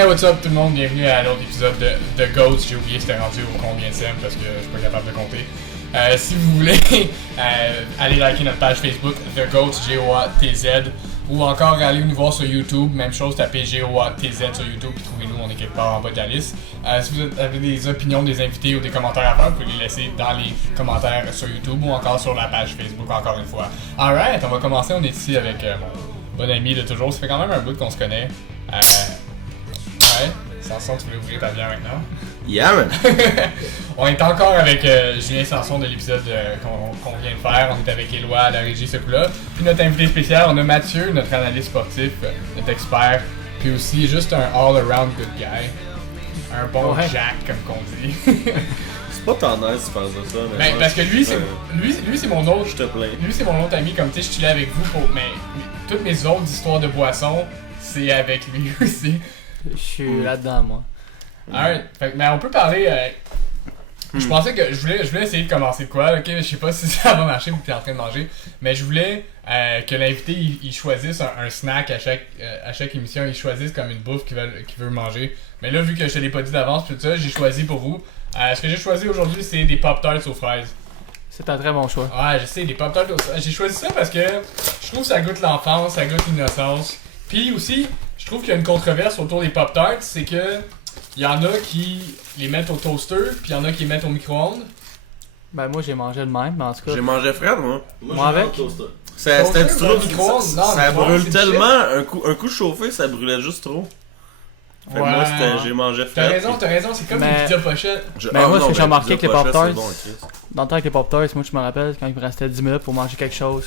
Hey, what's up tout le monde, bienvenue à l'autre épisode de GOATS. J'ai oublié c'était rendu au combienième parce que je suis pas capable de compter. Si vous voulez, allez liker notre page Facebook The GOATS, G-O-A-T-Z, ou encore allez nous voir sur YouTube, même chose, tapez G-O-A-T-Z sur YouTube, puis trouvez-nous, on est quelque part en bas de la liste. Si vous avez des opinions des invités ou des commentaires à faire, vous pouvez les laisser dans les commentaires sur YouTube ou encore sur la page Facebook, encore une fois. Alright, on va commencer, on est ici avec mon bon ami de toujours, ça fait quand même un bout qu'on se connaît. Ouais, Sanson, tu voulais ouvrir ta bière maintenant? Yeah, man! On est encore avec Julien Sanson de l'épisode qu'on vient de faire. On est avec Éloi à la régie ce coup-là. Puis notre invité spécial, on a Mathieu, notre analyste sportif, notre expert. Puis aussi juste un all-around good guy. Un bon Jack, comme qu'on dit. C'est pas tendance de faire ça, mais. Ben, parce que lui, c'est mon autre. Je te plains. Lui, c'est mon autre ami. Comme tu sais, je suis là avec vous pour. Mais toutes mes autres histoires de boissons, c'est avec lui aussi. Je suis là-dedans, moi. Alright, mais on peut parler. Je pensais que je voulais essayer de commencer de quoi, ok? Je sais pas si ça va marcher ou que t'es en train de manger, mais je voulais que l'invité il choisisse un snack à chaque émission, il choisisse comme une bouffe qu'il veut manger. Mais là, vu que je te l'ai pas dit d'avance, tout ça, j'ai choisi pour vous. Ce que j'ai choisi aujourd'hui, c'est des Pop-Tarts aux fraises. C'est un très bon choix. Ouais, je sais, des Pop-Tarts aux fraises. J'ai choisi ça parce que je trouve que ça goûte l'enfance, ça goûte l'innocence. Puis aussi, je trouve qu'il y a une controverse autour des Pop-Tarts, c'est que il y en a qui les mettent au toaster, puis il y en a qui les mettent au micro-ondes. Ben moi j'ai mangé le même, mais en tout cas. J'ai mangé frais, moi. Moi avec. C'était du trop. Micro-ondes? Non, Ça micro-ondes, brûle c'est tellement. Un coup chauffé, ça brûlait juste trop. Fait que moi, j'ai mangé frais. T'as raison, c'est comme Mais- une pizza pochette. Ben moi, ce que j'ai remarqué avec les Pop-Tarts, Dans dans le temps avec les Pop-Tarts, moi je me rappelle quand il me restait 10 minutes pour manger quelque chose.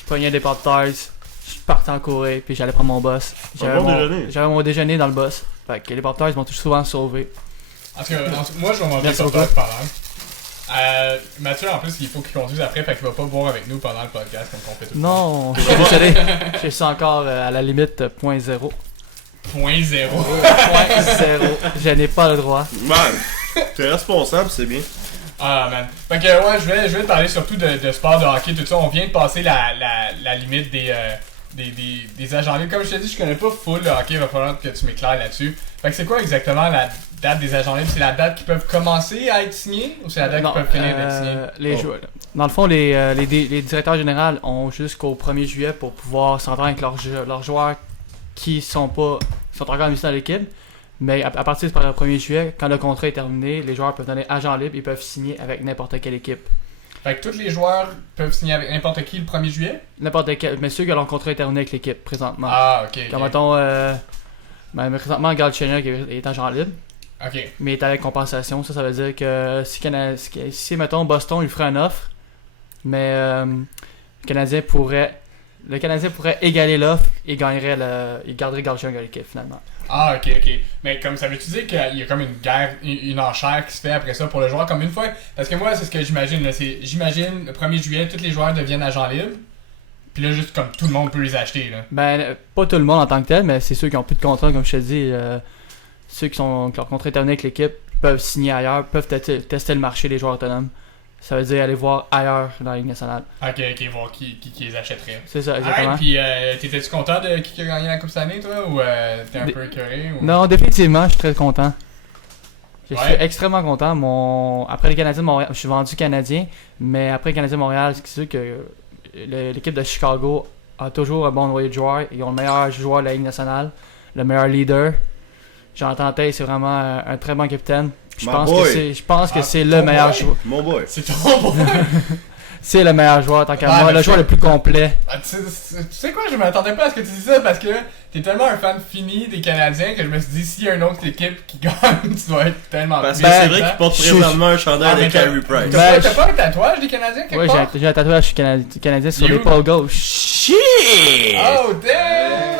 Je prenais des Pop-Tarts, je partais en courir, puis j'allais prendre mon boss. J'avais mon déjeuner dans le boss. Fait que les Pop-Tarts m'ont souvent sauvé. En tout cas, moi je vais manger Merci des Pop-Tarts beaucoup. pendant. Mathieu, en plus, il faut qu'il conduise après, fait qu'il va pas boire avec nous pendant le podcast comme on fait tout le temps. Non, je suis désolé. Je suis encore à la limite .0. Point zéro. .0. Je n'ai pas le droit. Man, t'es responsable, c'est bien. Ah man. Fait que ouais, je vais te parler surtout de sport, de hockey, tout ça. On vient de passer la limite des agents libres. Comme je te dis, je connais pas full le hockey, il va falloir que tu m'éclaires là-dessus. Fait que c'est quoi exactement la date des agents libres? C'est la date qui peuvent commencer à être signés ou c'est la date qui peuvent finir d'être signés? Les joueurs. Dans le fond, les directeurs généraux ont jusqu'au 1er juillet pour pouvoir s'entendre avec leurs joueurs qui sont encore investis dans l'équipe. Mais à partir du 1er juillet, quand le contrat est terminé, les joueurs peuvent donner agent libre, ils peuvent signer avec n'importe quelle équipe. Fait que tous les joueurs peuvent signer avec n'importe qui le 1er juillet? N'importe quel, mais ceux qui ont leur contrat est terminé avec l'équipe présentement. Ah, ok. Comme mettons, présentement, Galchenyuk est agent libre, Ok. mais il est avec compensation. Ça veut dire que si mettons, Boston lui ferait une offre, mais le Canadien pourrait égaler l'offre et il garderait Galchenyuk à l'équipe finalement. Ah, ok. Mais comme ça veut-tu dire qu'il y a comme une guerre, une enchère qui se fait après ça pour le joueur comme une fois? Parce que moi, c'est ce que j'imagine. J'imagine le 1er juillet, tous les joueurs deviennent agents libres. Puis là, juste comme tout le monde peut les acheter. Là. Ben, pas tout le monde en tant que tel, mais c'est ceux qui ont plus de contrat, comme je te dis. Ceux que leur contrat est terminé avec l'équipe peuvent signer ailleurs, peuvent tester le marché des joueurs autonomes. Ça veut dire aller voir ailleurs dans la Ligue nationale. Ok, voir qui les achèterait. C'est ça, exactement. Puis t'étais-tu content de qui a gagné la Coupe cette année, toi? Ou t'es un peu écœuré? Ou... Non, définitivement, je suis très content. Je suis Ouais. extrêmement content. Après les Canadiens de Montréal, je suis vendu Canadien, mais après les Canadiens de Montréal, c'est sûr que l'équipe de Chicago a toujours un bon noyau de joueurs. Ils ont le meilleur joueur de la Ligue nationale, le meilleur leader. Jonathan Tay, c'est vraiment un très bon capitaine. Je pense que c'est le meilleur joueur. Mon boy. C'est ton boy! C'est le meilleur joueur, tant qu'à Ouais, moi, mais le joueur le plus complet. Ah, tu sais quoi, je m'attendais pas à ce que tu dises ça parce que t'es tellement un fan fini des Canadiens que je me suis dit, s'il y a une autre équipe qui gagne, tu dois être tellement Parce que plus c'est vrai content. qu'il porte présentement un chandail mais de Carey Price. Ben, T'as pas un tatouage des Canadiens quelque Ouais, part? j'ai un tatouage, je suis Canadien sur You? l'épaule gauche. Shit! Oh damn!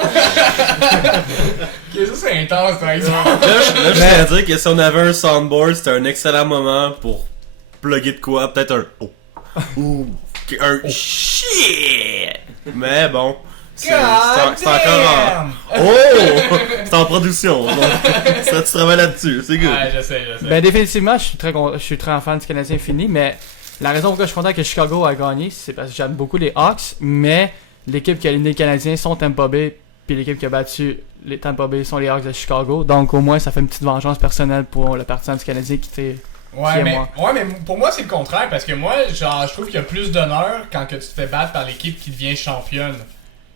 Ok, ça c'est intense par exemple. Là, je tiens à dire que si on avait un soundboard, c'était un excellent moment pour plugger de quoi, peut-être un oh ou un shit. Mais bon, c'est encore en oh, c'est en production. Donc, ça tu travailles là-dessus, c'est good. Ouais, je sais. Ben définitivement, je suis très fan du Canadien fini, mais la raison pourquoi je suis content que Chicago a gagné, c'est parce que j'aime beaucoup les Hawks, mais l'équipe qui a éliminé les Canadiens sont Tampa Bay, Puis l'équipe qui a battu les Tampa Bay sont les Hawks de Chicago. Donc au moins, ça fait une petite vengeance personnelle pour le partisan du Canadien qui était. Ouais, mais pour moi, c'est le contraire. Parce que moi, genre, je trouve qu'il y a plus d'honneur quand que tu te fais battre par l'équipe qui devient championne.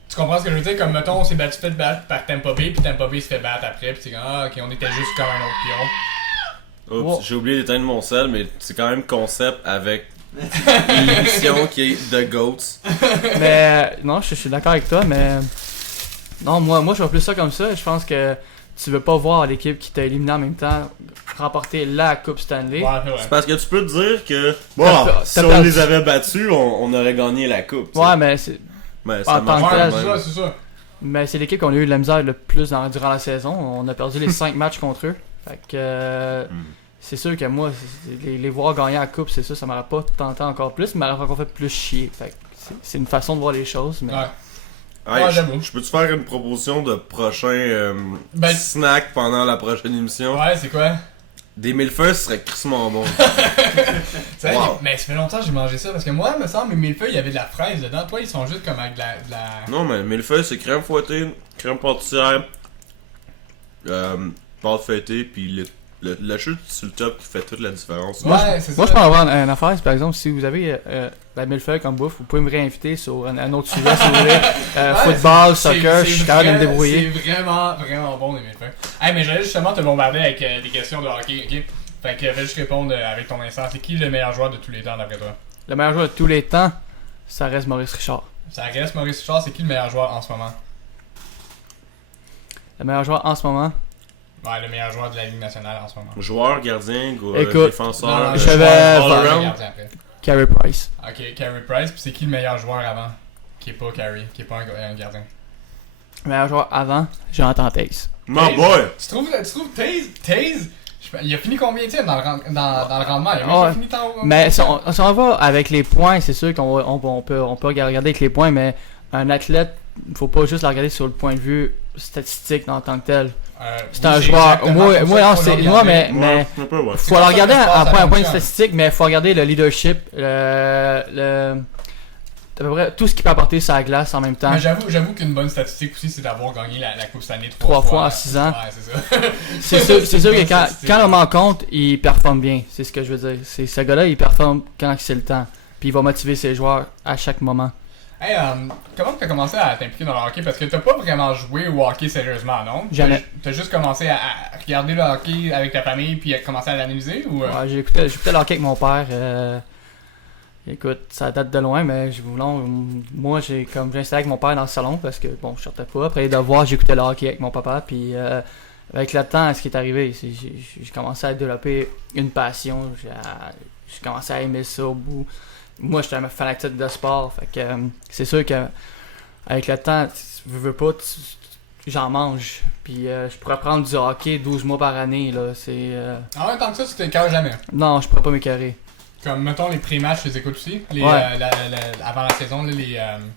Tu comprends ce que je veux dire? Comme, mettons, on s'est fait battre par Tampa Bay, puis Tampa Bay se fait battre après, puis c'est comme, ah, ok, on était juste comme un autre pion. Oups, Wow. j'ai oublié d'éteindre mon sel, mais c'est quand même concept avec l'émission qui est The Goats. Mais non, je suis d'accord avec toi, mais non, moi je vois plus ça comme ça. Je pense que tu veux pas voir l'équipe qui t'a éliminé en même temps remporter la Coupe Stanley. Ouais, c'est vrai. C'est parce que tu peux te dire que T'as si on perdu. les avait battus, on aurait gagné la coupe. Ouais, mais c'est Mais en ça tant marche que pas tel, de Ouais, même. c'est ça. mais c'est l'équipe qu'on a eu de la misère le plus durant la saison. On a perdu les 5 matchs contre eux. Fait que c'est sûr que moi, les voir gagner la coupe, c'est sûr, ça m'aurait pas tenté encore plus, mais m'aurait encore fait plus chier. Fait que c'est une façon de voir les choses. Mais Ouais. Hey, Ouais, je j'avoue. peux te faire une proposition de prochain Ben- snack pendant la prochaine émission? Ouais, c'est quoi? Des millefeuilles, ce serait crissement bon. C'est vrai, Wow. mais ça fait longtemps que j'ai mangé ça parce que moi, il me semble, mes millefeuilles, il y avait de la fraise dedans. Toi, ils sont juste comme avec de la... Non, mais millefeuille, c'est crème fouettée, crème pâtissière, pâte feuilletée, puis le chute sur le top qui fait toute la différence. Ouais, c'est moi, ça. je peux en avoir une affaire. C'est, par exemple, si vous avez la millefeuille comme bouffe, vous pouvez me réinviter sur un autre sujet si vous voulez. Ouais, Football, c'est- soccer, c'est je suis capable de me vrai- débrouiller. C'est vraiment, vraiment bon, les millefeuilles. Hey, mais j'allais justement te bombarder avec des questions de hockey, ok? Fait que vais juste répondre avec ton instant. C'est qui le meilleur joueur de tous les temps d'après toi? Le meilleur joueur de tous les temps, ça reste Maurice Richard. Ça reste Maurice Richard, c'est qui le meilleur joueur en ce moment? Le meilleur joueur en ce moment. Ouais, le meilleur joueur de la Ligue nationale en ce moment. Joueur, gardien, Écoute, défenseur, Non, non, je le vais- joueur, all le around. gardien après. Carey Price. Ok, Carey Price, puis c'est qui le meilleur joueur avant? Qui est pas Carey, qui est pas un gardien. Le meilleur joueur avant, Jonathan Taze. My boy! Tu trouves Taze, il a fini combien de temps dans le rendement? Il a même Ouais. pas fini tant Mais si on va avec les points, c'est sûr qu'on peut regarder avec les points, mais un athlète, il faut pas juste le regarder sur le point de vue statistique en tant que tel. C'est un joueur. Moi, non, c'est. Moi, mais Ouais, un peu, ouais. faut le comme ça regarder que ça se passe à à point de l'ambition. statistique, mais il faut regarder le leadership, à peu près tout ce qu'il peut apporter sur la glace en même temps. Mais j'avoue qu'une bonne statistique aussi, c'est d'avoir gagné la Coupe Stanley Trois fois en 6 ans. Ouais, c'est ça. C'est sûr que Bonne quand statistique. le moment compte, il performe bien. C'est ce que je veux dire. Ce gars-là, il performe quand c'est le temps. Puis il va motiver ses joueurs à chaque moment. Hey, comment t'as commencé à t'impliquer dans le hockey? Parce que t'as pas vraiment joué au hockey sérieusement, non? Jamais. T'as juste commencé à regarder le hockey avec ta famille puis à commencer à l'analyser ou... Ouais, j'écoutais le hockey avec mon père. Écoute, ça date de loin, mais moi, j'ai installé avec mon père dans le salon parce que, bon, je sortais pas. Après les devoirs, j'écoutais le hockey avec mon papa. Puis avec le temps, ce qui est arrivé, j'ai commencé à développer une passion. J'ai commencé à aimer ça au bout. Moi, j'étais un fanatique de sport. Fait que c'est sûr que avec le temps, tu veux pas, j'en mange. Puis je pourrais prendre du hockey 12 mois par année. Là. En même temps que ça, tu t'écœures jamais. Non, je pourrais pas m'écœurer. Comme, mettons, les pré-matchs, tu les écoutes aussi? Ouais. Avant la saison, là,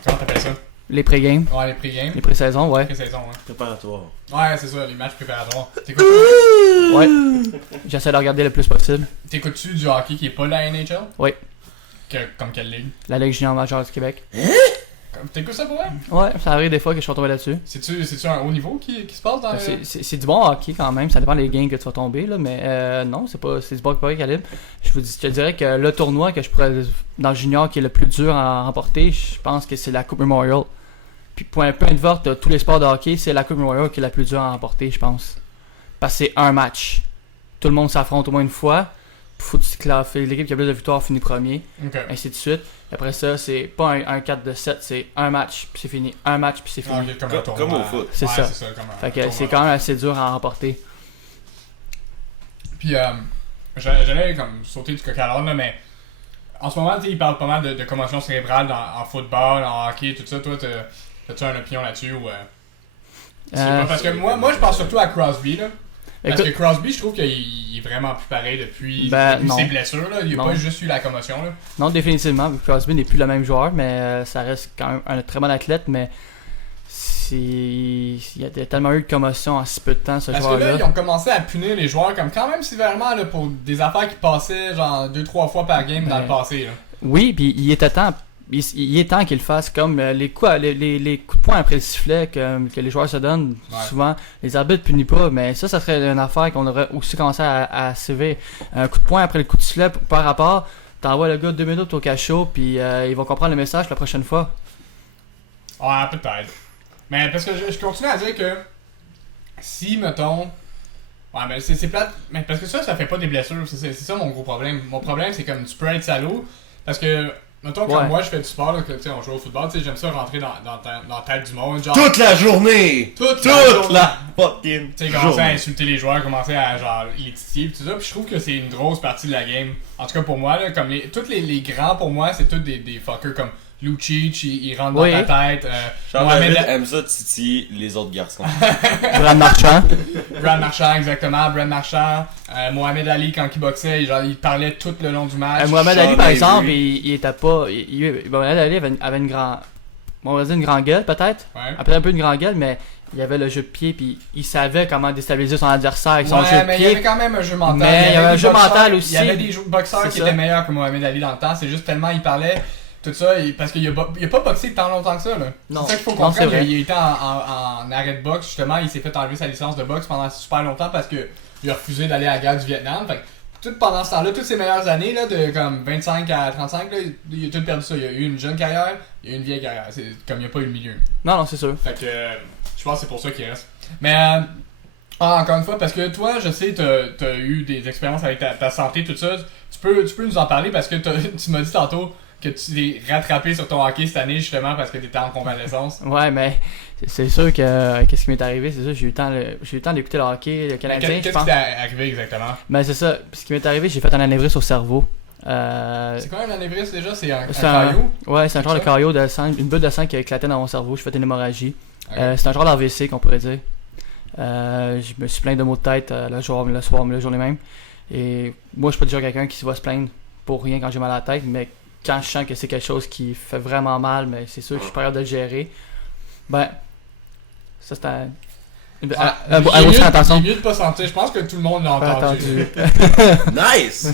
comment t'appelles ça? Les pré-games, Ouais, les pré-games. les pré-saisons, ouais. Pré-saison, hein. Préparatoire. Ouais, c'est ça, les matchs préparatoires. T'écoutes-tu Ouais. J'essaie de regarder le plus possible. du hockey qui est pas la NHL? Oui. Comme quelle ligue? La Ligue junior majeure du Québec. T'écoutes ça pour vrai? Ouais, ça arrive des fois que je suis retombé là-dessus. C'est-tu un haut niveau qui se passe dans C'est du bon hockey quand même, ça dépend des games que tu vas tomber, là, mais non, c'est du bon calibre. Je te dirais que le tournoi que je pourrais, dans le junior qui est le plus dur à remporter, je pense que c'est la Coupe Memorial. Puis peu importe tous les sports de hockey, c'est la Coupe Memorial qui est la plus dure à remporter, je pense. Parce que c'est un match. Tout le monde s'affronte au moins une fois. Faut que tu classes. L'équipe qui a plus de victoires finit premier. Ok. Ainsi de suite. Après ça, c'est pas un 4 de 7, c'est un match, puis c'est fini. Un match, puis c'est fini. Ok, comme un tournoi. Comme au foot. C'est Ouais, ça. c'est ça, comme un Fait que tournoi. c'est quand même assez dur à remporter. Puis, j'allais comme sauter du coq à l'âne, là, mais en ce moment, tu sais, ils parlent pas mal de commotion cérébrale en football, en hockey, tout ça. Toi, t'as-tu une opinion là-dessus ou. Je sais pas, parce que moi, je pense surtout à Crosby, là. Parce Écoute, que Crosby, je trouve qu'il est vraiment plus pareil depuis non. ses blessures, là. Il a Non. pas juste eu la commotion, là. non, définitivement, Crosby n'est plus le même joueur, mais ça reste quand même un très bon athlète, mais il y a tellement eu de commotion en si peu de temps, ce Parce que là, joueur-là. ils ont commencé à punir les joueurs comme quand même sévèrement là, pour des affaires qui passaient genre 2-3 fois par game dans Ben, le passé, là. Oui, puis il était temps. il est temps qu'il le fasse. Comme les coups de poing après le sifflet que les joueurs se donnent, souvent, les arbitres punissent pas, mais ça serait une affaire qu'on aurait aussi commencé à sévir. Un coup de poing après le coup de sifflet, par rapport, t'envoies le gars 2 minutes au cachot, puis ils vont comprendre le message la prochaine fois. Ouais, peut-être. Mais parce que je continue à dire que si, mettons. Ouais, mais c'est plate. Mais parce que ça fait pas des blessures. C'est ça mon gros problème. Mon problème, c'est comme tu peux être salaud. Parce que, mettons, comme moi, je fais du sport, là, que, on joue au football, j'aime ça rentrer dans la tête du monde. Genre, toute la journée! Toute la fucking tu sais, commencer à insulter les joueurs, commencer à genre les titiller, pis tout ça. Puis je trouve que c'est une grosse partie de la game. En tout cas, pour moi, là, comme tous les grands, pour moi, c'est tous des fuckers comme Lucic, il rentre dans ta tête. Mohamed aime ça titiller les autres garçons. Brad Marchand. Brad Marchand, exactement. Brad Marchand. Mohamed Ali, quand il boxait, il parlait tout le long du match. Mohamed Ali, par exemple, il était pas. Mohamed Ali avait une grande. On va dire une grande gueule, peut-être. Ouais. Après un peu une grande gueule, mais il avait le jeu de pied, puis il savait comment déstabiliser son adversaire avec son jeu de pied. Mais il y avait quand même un jeu mental. Mais il y avait un jeu mental aussi. Il y avait des boxeurs qui étaient meilleurs que Mohamed Ali dans le temps. C'est juste tellement il parlait. Tout ça, parce qu'il a pas boxé tant longtemps que ça, là. C'est ça qu'il faut comprendre. Il était en arrêt de boxe, justement. Il s'est fait enlever sa licence de boxe pendant super longtemps parce qu'il a refusé d'aller à la guerre du Vietnam. Fait que, tout pendant ce temps-là, toutes ses meilleures années, là, de comme 25 à 35, là, il a tout perdu ça. Il a eu une jeune carrière, il a eu une vieille carrière. C'est comme il n'y a pas eu le milieu. Non, c'est sûr. Fait que, je pense que c'est pour ça qu'il reste. Mais, encore une fois, parce que toi, je sais, t'as eu des expériences avec ta santé, tout ça. Tu peux nous en parler parce que tu m'as dit tantôt que tu t'es rattrapé sur ton hockey cette année justement parce que tu étais en convalescence. Ouais, mais c'est sûr que qu'est-ce qui m'est arrivé, c'est ça, j'ai eu le temps d'écouter le hockey, le Canadien. Qu'est-ce qui t'est arrivé exactement? Ben c'est ça, ce qui m'est arrivé, j'ai fait un anévrisme au cerveau. C'est quoi un anévrisme déjà? C'est un caillot? Ouais, c'est un genre de caillot de sang, une bulle de sang qui a éclaté dans mon cerveau, j'ai fait une hémorragie. Okay. C'est un genre d'AVC qu'on pourrait dire. Je me suis plaint de maux de tête le journée même. Et moi, je suis pas déjà quelqu'un qui va se plaindre pour rien quand j'ai mal à la tête, mais quand je sens que c'est quelque chose qui fait vraiment mal, mais c'est sûr que je suis pas capable de le gérer. Ben, ça c'est un gros attention. C'est mieux de pas sentir, je pense que tout le monde l'a entendu. Nice!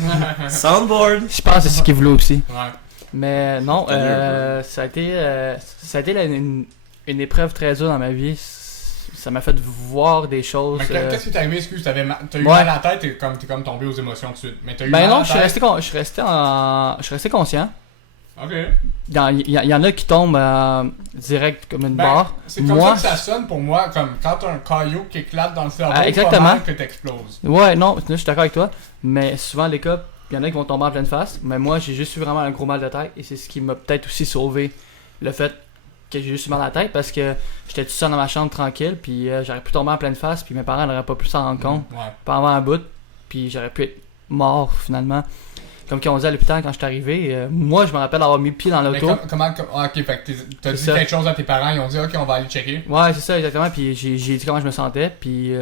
Soundboard! Je pense que c'est ce qu'il voulait aussi. Ouais. Mais non, ça a été une épreuve très dure dans ma vie. Ça m'a fait voir des choses. Mais qu'est-ce qui t'est arrivé? Excuse, t'as eu mal à la tête, t'es comme tombé aux émotions tout de suite. Mais t'as eu mal à la tête? Je suis resté conscient. Ok. Il y en a qui tombent direct comme une barre. C'est comme ça que ça sonne pour moi, comme quand t'as un caillou qui éclate dans le cerveau, exactement. pas mal que t'exploses. Ouais, non, je suis d'accord avec toi. Mais souvent les cas, il y en a qui vont tomber en pleine face. Mais moi, j'ai juste eu vraiment un gros mal de tête. Et c'est ce qui m'a peut-être aussi sauvé le fait que j'ai juste eu mal à la tête parce que j'étais tout seul dans ma chambre tranquille, puis j'aurais pu tomber en pleine face, puis mes parents n'auraient pas pu s'en rendre compte pendant un bout, puis j'aurais pu être mort finalement. Comme on dit à l'hôpital quand je suis arrivé, moi je me rappelle avoir mis le pied dans l'auto. Ok, fait que t'as dit quelque chose à tes parents, ils ont dit ok, on va aller checker. Ouais, c'est ça, exactement, puis j'ai dit comment je me sentais, puis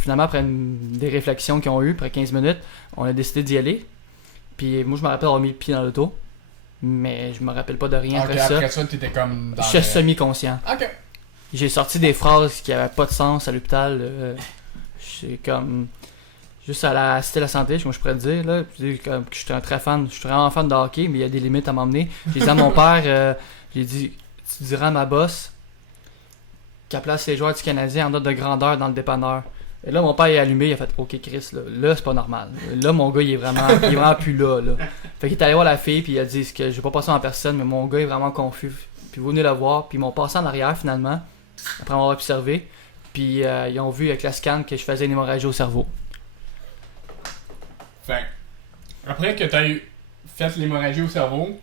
finalement après des réflexions qu'ils ont eu, après 15 minutes, on a décidé d'y aller. Puis moi je me rappelle avoir mis le pied dans l'auto. Mais je me rappelle pas de rien après ça. Après ça, t'étais comme dans je suis semi-conscient. Ok. J'ai sorti des phrases qui avaient pas de sens à l'hôpital. C'est comme... Juste à la Cité de la Santé, moi je pourrais te dire, là, comme que je suis vraiment fan de hockey, mais il y a des limites à m'emmener. J'ai dit à mon père, j'ai dit, tu diras à ma boss qu'elle place les joueurs du Canadien en note de grandeur dans le dépanneur. Et là, mon père est allumé, il a fait « Ok, Chris, là c'est pas normal. Là, mon gars, il est vraiment plus là. Fait qu'il est allé voir la fille, puis il a dit que je vais pas passer en personne, mais mon gars est vraiment confus. Puis vous venez le voir, puis ils m'ont passé en arrière finalement, après m'avoir observé. Puis ils ont vu avec la scan que je faisais une hémorragie au cerveau. Fait après que t'as fait l'hémorragie au cerveau,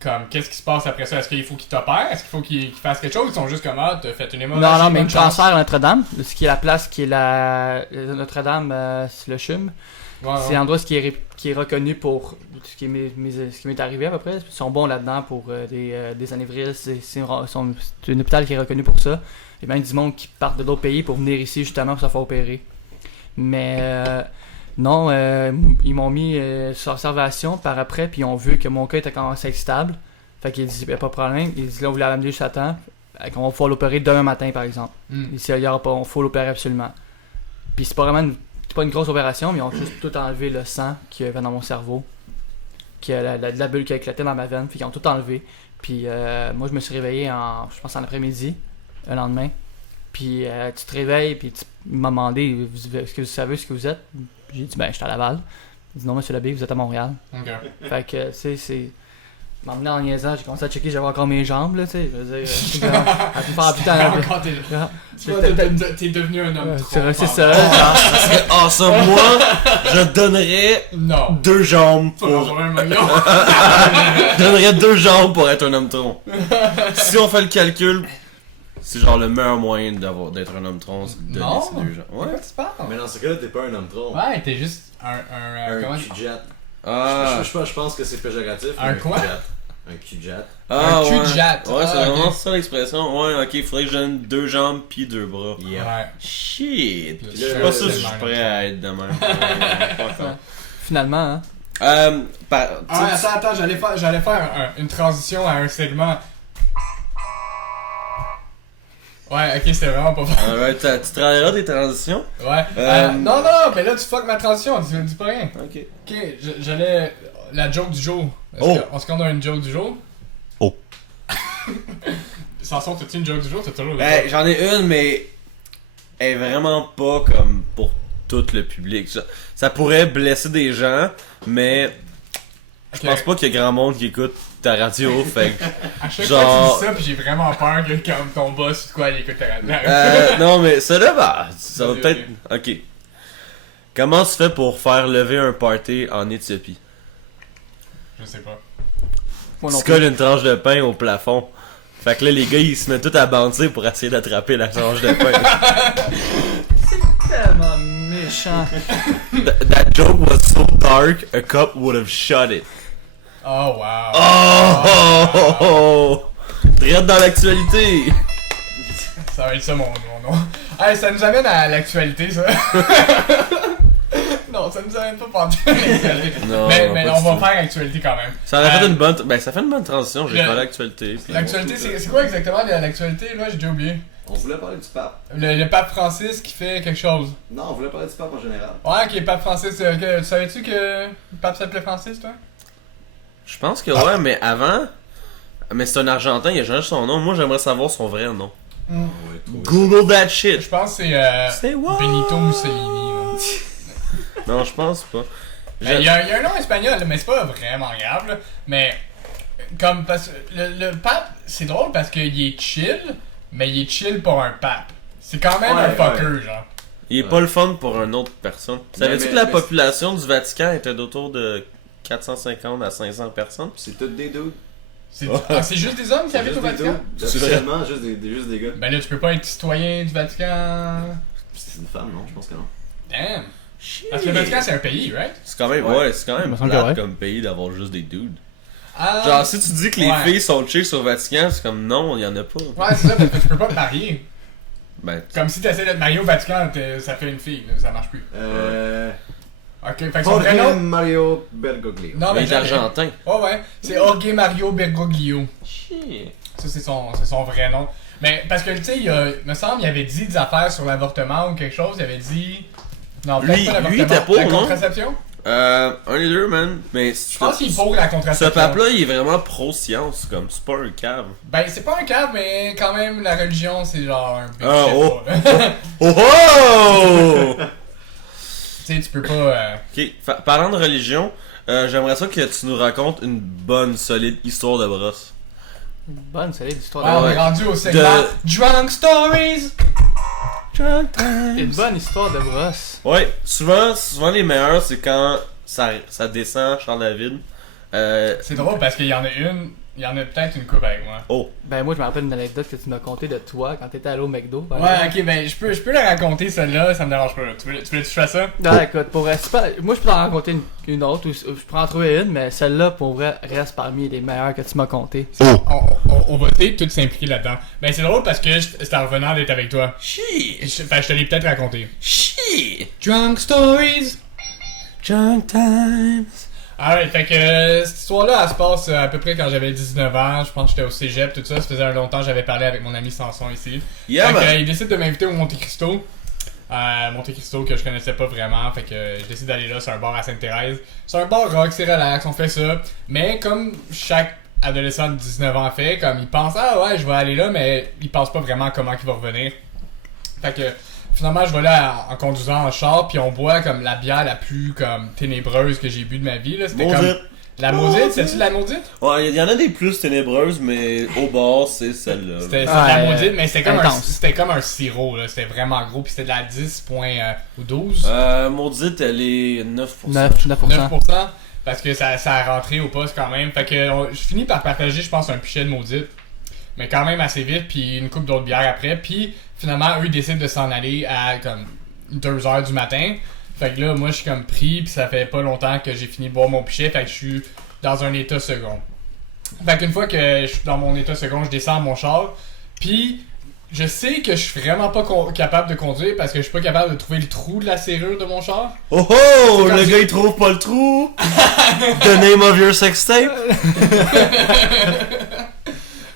comme, qu'est-ce qui se passe après ça? Est-ce qu'il faut qu'il t'opère? Est-ce qu'il faut qu'il fasse quelque chose? Ils sont juste comme, t'as fait une hémorragie? Non, mais une transfert à Notre-Dame, ce qui est la place qui est Notre-Dame, c'est le CHUM. C'est un endroit qui est reconnu pour ce qui m'est arrivé à peu près. Ils sont bons là-dedans pour des anévrismes. C'est un hôpital qui est reconnu pour ça. Il y a même du monde qui part de d'autres pays pour venir ici justement pour se faire opérer. Mais non, ils m'ont mis sur observation par après, puis ils ont vu que mon cas était commencé à être stable. Fait qu'ils disent, pas de problème. Ils disent, là, on voulait l'amener juste à temps. On va pouvoir l'opérer demain matin, par exemple. Ici, il y aura pas, on faut l'opérer absolument. Puis c'est pas vraiment une grosse opération, mais ils ont juste tout enlevé le sang qui avait dans mon cerveau. qu'il y a de la bulle qui a éclaté dans ma veine, puis ils ont tout enlevé. Puis moi, je me suis réveillé je pense en après-midi, le lendemain. Puis tu te réveilles, puis il m'a demandé est-ce que vous savez ce que vous êtes. J'ai dit ben, je suis à Laval. Il dit non, monsieur Labbé, vous êtes à Montréal. Ok. Fait que, tu sais, c'est. M'emmener en niaisant, j'ai commencé à checker, j'avais encore mes jambes, là, tu sais. Je veux dire, à tout faire plus Encore t'es devenu un homme trop. C'est ça, genre. Ah, ça, moi, je donnerais Non. 2 jambes Pas pour. avoir un maillot. Je donnerais 2 jambes pour être un homme tronc. Si on fait le calcul, c'est genre le meilleur moyen d'être un homme tronc, c'est de donner Non. ces 2 jambes. Pourquoi Ouais. tu parles? Mais dans ce cas-là, t'es pas un homme tronc. Ouais, t'es juste un comment Un tu- cul-jet. Ah, Je pense que c'est péjoratif. Un mais quoi? cul-jet. Un cul-jet. ah, un ouais. cul-de-jatte. Ouais, c'est Ah, vraiment ok. ça l'expression. Ouais, ok, il faudrait que je donne 2 jambes puis 2 bras. Yeah. Ouais. Shit! Je Je suis suis pas pas sûr sûr si je suis prêt à être de même. Pas encore. Finalement, hein. Attends, j'allais faire une transition à un segment. Ouais, ok, c'était vraiment pas fort. Alright, tu travailleras tes transitions? Ouais. Non, mais là tu fuck ma transition, dis pas rien. Ok. Ok, j'allais. La joke du jour. Est-ce qu'on a une joke du jour? Oh. Sanson, t'as-tu une joke du jour? T'as toujours des Ben, jokes. j'en ai une, mais elle est vraiment pas comme pour tout le public. Ça pourrait blesser des gens, mais je Ok. pense pas qu'il y a grand monde qui écoute ta radio, fait que... À chaque genre- fois que tu dis ça, pis j'ai vraiment peur que comme ton boss ou quoi, il écoute ta radio. Non, mais celle-là, bah, ça va Vas-y, peut-être... Ok. Comment tu fais pour faire lever un party en Éthiopie? Je sais pas. Moi non Tu plus. colles une tranche de pain au plafond. Fait que là, les gars, ils se mettent tout à bandir pour essayer d'attraper la tranche de pain. Tellement méchant. That joke was so dark, a cop would have shot it. Oh wow. Oh! Très dans l'actualité! Ça va être ça mon nom. Hey, ça nous amène à l'actualité, ça. Non, ça nous amène pas pendant l'actualité. Non, mais pas on du va tout. faire l'actualité quand même. Ça a fait une bonne... Ben, ça fait une bonne transition, j'ai Le- pas l'actualité. puis- L'actualité, c'est quoi exactement l'actualité? Là, j'ai déjà oublié. On voulait parler du pape. Le pape Francis qui fait quelque chose. Non, on voulait parler du pape en général. Ouais, ok, pape Francis. Savais-tu que le pape s'appelait Francis, toi? Je pense que ouais, mais avant... Mais c'est un Argentin, il a changé son nom. Moi, j'aimerais savoir son vrai nom. On va trouver Google that shit! Je pense que c'est Say what? Benito Mussolini. Là. Non, je pense pas. Ben, il y a un nom espagnol, là, mais c'est pas vraiment grave. Là. Mais comme parce que le pape, c'est drôle parce qu'il est chill, mais il est chill pour un pape. C'est quand même Ouais, un fucker, genre. Il est pas le fun pour une autre personne. Savais-tu mais- que la mais- population du Vatican était d'autour de 450 à 500 personnes? C'est tous des dudes. C'est juste des hommes qui habitent au Vatican? Officiellement, juste des gars. Ben là, tu peux pas être citoyen du Vatican. C'est une femme, non? Je pense que non. Damn. Parce que le Vatican, c'est un pays, right? C'est quand même, Ouais. c'est quand même me semble plate que ouais. comme pays d'avoir juste des dudes. Ah, Genre, si tu dis que les ouais. filles sont chicks sur le Vatican, c'est comme non, il y en a pas. Ouais, c'est ça, parce que tu peux pas te marier. Ben, Comme si t'essaies de te marier au Vatican, ça fait une fille, là, ça marche plus. Ok, fait que son vrai Jorge nom. Mario Bergoglio. Non, mais mais il est argentin. Ouais, c'est Jorge Mario Bergoglio. Shit. Ça, c'est son vrai nom. Mais parce que, tu sais, me semble, il avait dit des affaires sur l'avortement ou quelque chose. Il avait dit. Non, peut-être Lui- pas l'avortement. lui, il était pour, la non? contraception? Un des deux, man. Mais Je pense qu'il est pour la ce contraception. pape-là, il est vraiment pro-science, comme, c'est pas un cave. Ben, c'est pas un cadre, mais quand même, la religion, c'est genre un big Ah, shit, oh. là. Oh oh! Tu sais, tu peux pas. Ok, parlant de religion, j'aimerais ça que tu nous racontes une bonne, solide histoire de brosse. Une bonne, solide histoire Ah, on de est rendu au segment Drunk Stories! Une bonne histoire de brosse. Ouais, souvent les meilleurs, c'est quand ça descend Charles-David. C'est drôle parce qu'il y en a peut-être une coupe avec moi. Oh, Ben moi je me rappelle une anecdote que tu m'as contée de toi quand t'étais allé au McDo. par Ouais, exemple. ok, ben je peux la raconter celle-là, ça me dérange pas. Tu veux que je fasse ça? Non, écoute, pour vrai, c'est pas... moi je peux t'en raconter une autre, ou je peux en trouver une, mais celle-là pour vrai reste parmi les meilleures que tu m'as contées. On va peut-être tous s'impliquer là-dedans. Ben c'est drôle parce que c'était en revenant d'être avec toi. shit, Fait je te l'ai peut-être raconté. shit, Drunk Stories! junk times. Alright, fait que cette histoire-là, elle se passe à peu près quand j'avais 19 ans. Je pense que j'étais au cégep, tout ça. Ça faisait un longtemps que j'avais parlé avec mon ami Samson ici. Yeah, Fait que, man. il décide de m'inviter au Monte Cristo. Monte Cristo que je connaissais pas vraiment, fait que je décide d'aller là, c'est un bar à Sainte-Thérèse. C'est un bar rock, c'est relax, on fait ça. Mais comme chaque adolescent de 19 ans fait, comme il pense ah ouais je vais aller là, mais il pense pas vraiment comment il va revenir. Fait que finalement je vais là en conduisant en char, puis on boit comme la bière la plus comme ténébreuse que j'ai bu de ma vie là. C'était comme la maudite, c'est-tu de la maudite? Ouais, il y en a des plus ténébreuses, mais au bord, c'est celle-là. C'était de la maudite, mais intense. c'était comme un sirop, là. C'était vraiment gros, puis c'était de la 10 ou 12. Maudite, elle est 9%. 9%. 9%, parce que ça a rentré au poste quand même. Fait que je finis par partager, je pense, un pichet de maudite. Mais quand même assez vite, puis une coupe d'autres bières après. Puis finalement, eux, ils décident de s'en aller à comme 2h du matin. Fait que là, moi, je suis comme pris, puis ça fait pas longtemps que j'ai fini de boire mon pichet, fait que je suis dans un état second. Fait qu'une fois que je suis dans mon état second, je descends mon char, puis je sais que je suis vraiment pas capable de conduire parce que je suis pas capable de trouver le trou de la serrure de mon char. Oh oh! C'est Le comme gars, il trouve pas le trou! The name of your sex tape?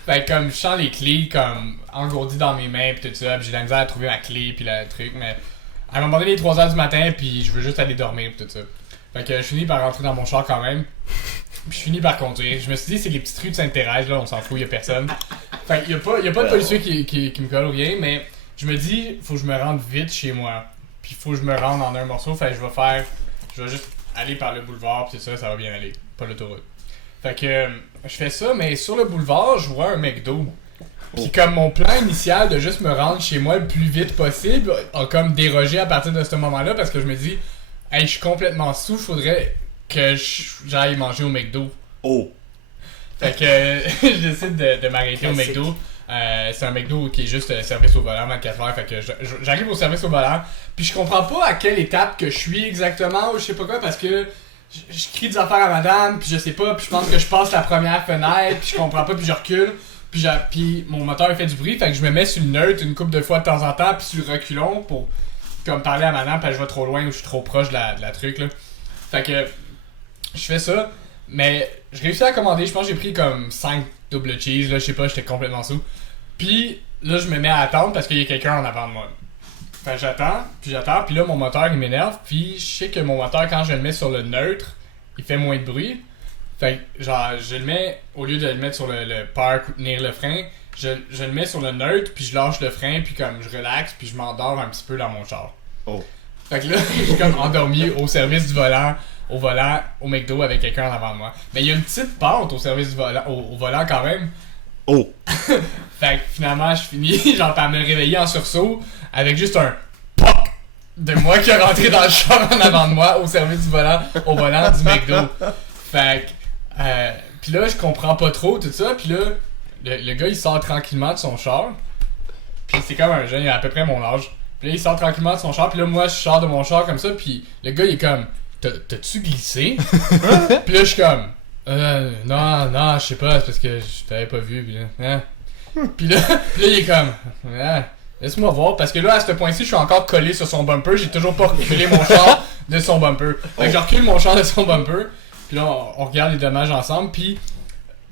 Fait que comme je sens les clés comme engourdies dans mes mains pis tout ça, pis j'ai de la misère à trouver ma clé pis le truc, mais à un moment donné, il est 3h du matin pis je veux juste aller dormir pis tout ça. Fait que je finis par rentrer dans mon char quand même, pis je finis par conduire. Je me suis dit c'est les petites rues de Sainte-Thérèse, là on s'en fout, y'a personne. Fait que y'a pas de policier qui me colle ou rien, mais je me dis faut que je me rende vite chez moi, pis faut que je me rende en un morceau, fait que je vais juste aller par le boulevard pis ça va bien aller, pas l'autoroute. Fait que je fais ça, mais sur le boulevard, je vois un McDo. Puis comme mon plan initial de juste me rendre chez moi le plus vite possible a comme dérogé à partir de ce moment-là parce que je me dis, hey, je suis complètement sous, faudrait que j'aille manger au McDo. Oh! Fait que je décide de m'arrêter au McDo. C'est un McDo qui est juste service au volant 24h. Fait que j'arrive au service au volant. Puis je comprends pas à quelle étape que je suis exactement ou je sais pas quoi parce que je crie des affaires à madame, puis je sais pas, puis je pense que je passe la première fenêtre, puis je comprends pas, puis je recule, puis mon moteur fait du bruit, fait que je me mets sur le neutre une couple de fois de temps en temps, puis sur le reculon pour comme parler à madame, puis je vais trop loin ou je suis trop proche de la truc là. Fait que je fais ça, mais je réussis à commander, je pense que j'ai pris comme 5 double cheese, là, je sais pas, j'étais complètement sous. Puis là je me mets à attendre parce qu'il y a quelqu'un en avant de moi. Fait que j'attends, puis là mon moteur il m'énerve, puis je sais que mon moteur quand je le mets sur le neutre, il fait moins de bruit. Fait que genre je le mets, au lieu de le mettre sur le park ou tenir le frein, je le mets sur le neutre, puis je lâche le frein, puis comme je relaxe, puis je m'endors un petit peu dans mon char. Oh. Fait que là, je suis comme endormi au service du volant, au McDo avec quelqu'un en avant de moi. Mais il y a une petite pente au service du volant, au volant quand même. Oh! Fait que finalement, je finis genre par me réveiller en sursaut avec juste un POC de moi qui est rentré dans le char en avant de moi au service du volant, au volant du McDo. Fait que, pis là, je comprends pas trop tout ça, pis là, le gars il sort tranquillement de son char. Pis c'est comme un jeune, il a à peu près mon âge. Pis là, il sort tranquillement de son char, pis là, moi, je sors de mon char comme ça, pis le gars il est comme, t'as-tu glissé? Pis là, je suis comme, non, je sais pas, c'est parce que je t'avais pas vu, pis là, hein? Pis là, il est comme, laisse-moi voir, parce que là, à ce point-ci, je suis encore collé sur son bumper, j'ai toujours pas reculé mon char de son bumper. Fait que je recule mon char de son bumper, pis là, on regarde les dommages ensemble, pis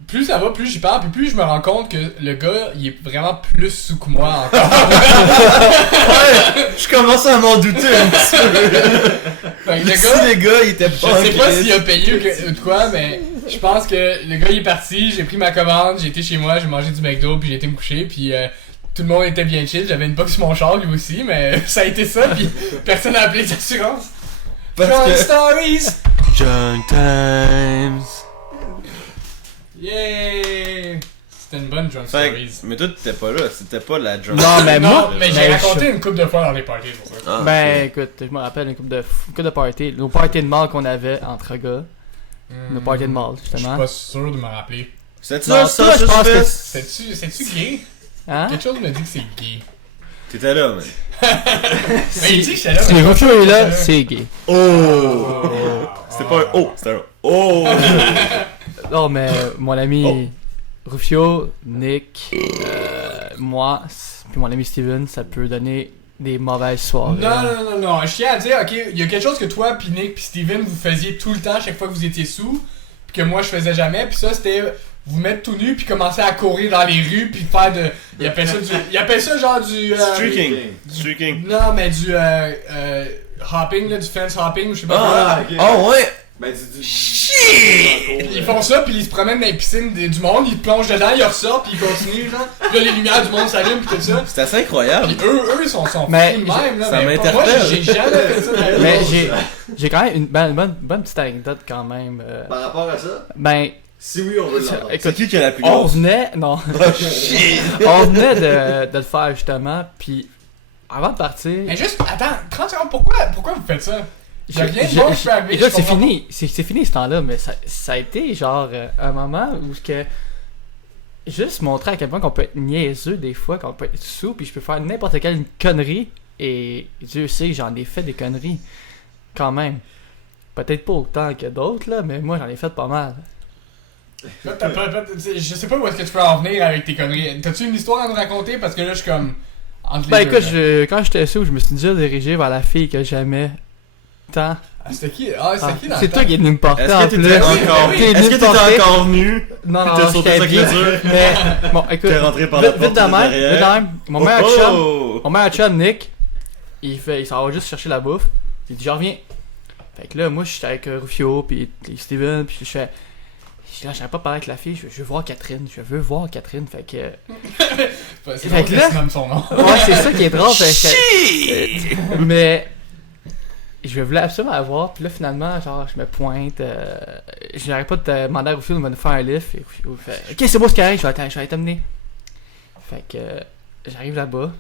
plus ça va, plus j'y parle, puis plus je me rends compte que le gars, il est vraiment plus sous que moi encore. Ouais! Je commence à m'en douter un petit peu. Fait que le Si gars, les gars, ils étaient je pas sais pas Chris. s'il a payé ou de quoi, mais je pense que le gars il est parti, j'ai pris ma commande, j'ai été chez moi, j'ai mangé du McDo, puis j'ai été me coucher, puis tout le monde était bien chill, j'avais une box sur mon char lui aussi, mais ça a été ça, puis personne n'a appelé les assurances. Parce Drunk que... Stories! Junk Times. Yeah! C'était une bonne Drunk Fait Stories. que, mais toi, t'étais pas là, c'était pas la Junk Non, mais Non, moi, mais j'ai mais raconté une couple de fois dans les parties pour ça. Ah, Ben ok. écoute, je me rappelle une couple de parties, nos parties de mall qu'on avait entre gars, nos parties de mall Je suis justement. pas sûr de me rappeler. C'est Non, ça, toi, je pense que C'est-tu gay? Hein? Quelque chose me dit que c'est gay. T'étais là, man. Mais il dit que j'étais là, Si mais le je suis Rufio pas est sûr là, que c'est gay. Oh! C'était pas un oh, c'était un oh! Non mais mon ami Oh. Rufio, Nick, moi, puis mon ami Steven, ça peut donner des mauvaises soirées. Non, je tiens à dire, ok, il y a quelque chose que toi, pis Nick, pis Steven, vous faisiez tout le temps, chaque fois que vous étiez sous, pis que moi je faisais jamais, pis ça c'était vous mettre tout nu puis commencer à courir dans les rues puis faire de... Ils appellent ça genre du... Streaking. Non, mais du hopping, là, du fence hopping, ou je sais pas Ah, quoi. ok. Oh ouais! Ben, du. Ils font ça, puis ils se promènent dans les piscines du monde, ils plongent dedans, ils ressortent, puis ils continuent, genre. Puis là, les lumières du monde s'allument, puis tout ça. C'est assez incroyable. Puis eux, ils sont Mais fous de même, là. ça mais pas- m'interpelle. Moi, j'ai jamais fait ça. dans la Mais vie. j'ai quand même une bonne petite anecdote quand même. Par rapport à ça, Ben, si oui, on veut l'entendre. C'est qui a la plus on grosse? venait, non, on venait de le faire justement, puis avant de partir, Mais juste, attends, 30 secondes, pourquoi vous faites ça? Y'a rien de bon qui peut arriver, écoute, je c'est comprends fini, c'est fini ce temps-là, mais ça a été genre un moment où que juste montrer à quel point qu'on peut être niaiseux des fois, qu'on peut être sous, puis je peux faire n'importe quelle connerie, et Dieu sait que j'en ai fait des conneries, quand même. Peut-être pas autant que d'autres, là, mais moi j'en ai fait pas mal. Là, je sais pas où est-ce que tu peux en venir avec tes conneries. T'as-tu une histoire à nous raconter? Parce que là, je suis comme... Entre Ben les deux, écoute, là. quand j'étais sous, je me suis déjà dirigé vers la fille que j'aimais tant. Ah, c'était qui? Ah, c'était qui dans C'est le toi temps? qui es venu me porter en Est-ce que plus. t'étais Oui, encore... oui. T'es Est-ce venu que me t'étais porter. encore nu? Non, Puis t'as sauté j'étais sa bien. clôture? Mais, bon, écoute, T'es rentré par la vite porte de de même, derrière. vite de même, Oh! mon meilleur chum, Nick, il s'en va juste chercher la bouffe. Il dit, je reviens. Fait que là, moi, je suis avec Rufio, puis Steven, puis je fais... Là, je savais pas parler avec la fille, je veux voir Catherine, fait que... C'est Fait drôle que que là- tu nommes son nom. Ouais, c'est ça qui est drôle, mais... Je voulais absolument la voir, puis là, finalement, genre, je me pointe, je n'arrête pas de demander à Rufio de me faire un lift, et Rufio fait « Ok, c'est beau, c'est carré, je vais aller t'amener. » Fait que, j'arrive là-bas,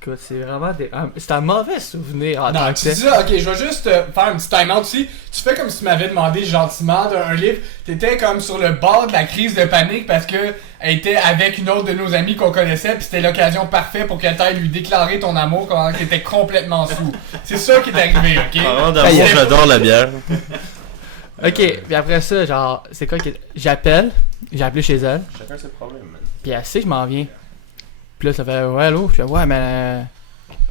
écoute, c'est vraiment c'est un mauvais souvenir en tant Non, que tu tel. dis ça, ok, je vais juste faire un petit time-out ici. Tu fais comme si tu m'avais demandé gentiment un livre. T'étais comme sur le bord de la crise de panique parce que elle était avec une autre de nos amies qu'on connaissait, puis c'était l'occasion parfaite pour qu'elle t'aille lui déclarer ton amour quand t'étais complètement sous. C'est ça qui est arrivé, ok? Parlant d'amour, j'adore la bière. Ok, puis après ça, genre, c'est quoi qui j'ai appelé chez elle, Chacun ses problèmes, man. puis elle sait que je m'en viens. Puis là, ça fait « Ouais, allô? » Je fais « Ouais, mais...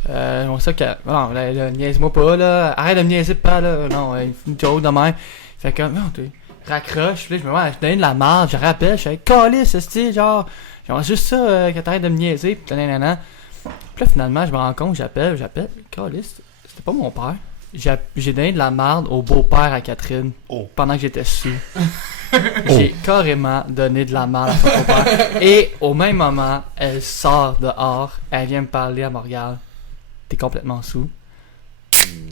on sait que... Non, là, niaise-moi pas, là. Arrête de me niaiser pas, là. Non, il fait une joke de même. » Fait que, non, tu raccroche. Puis là, je me vois, je donne de la merde, je rappelle. Je fais « Calice, ce style, genre juste ça, que t'arrêtes de me niaiser. » Puis nanana. Puis là, finalement, je me rends compte, j'appelle. Calice, c'était pas mon père. J'ai donné de la merde au beau-père à Catherine. Oh. Pendant que j'étais sous. J'ai carrément donné de la merde à son beau-père. Et au même moment, elle sort dehors, elle vient me parler, elle me regarde. T'es complètement sous.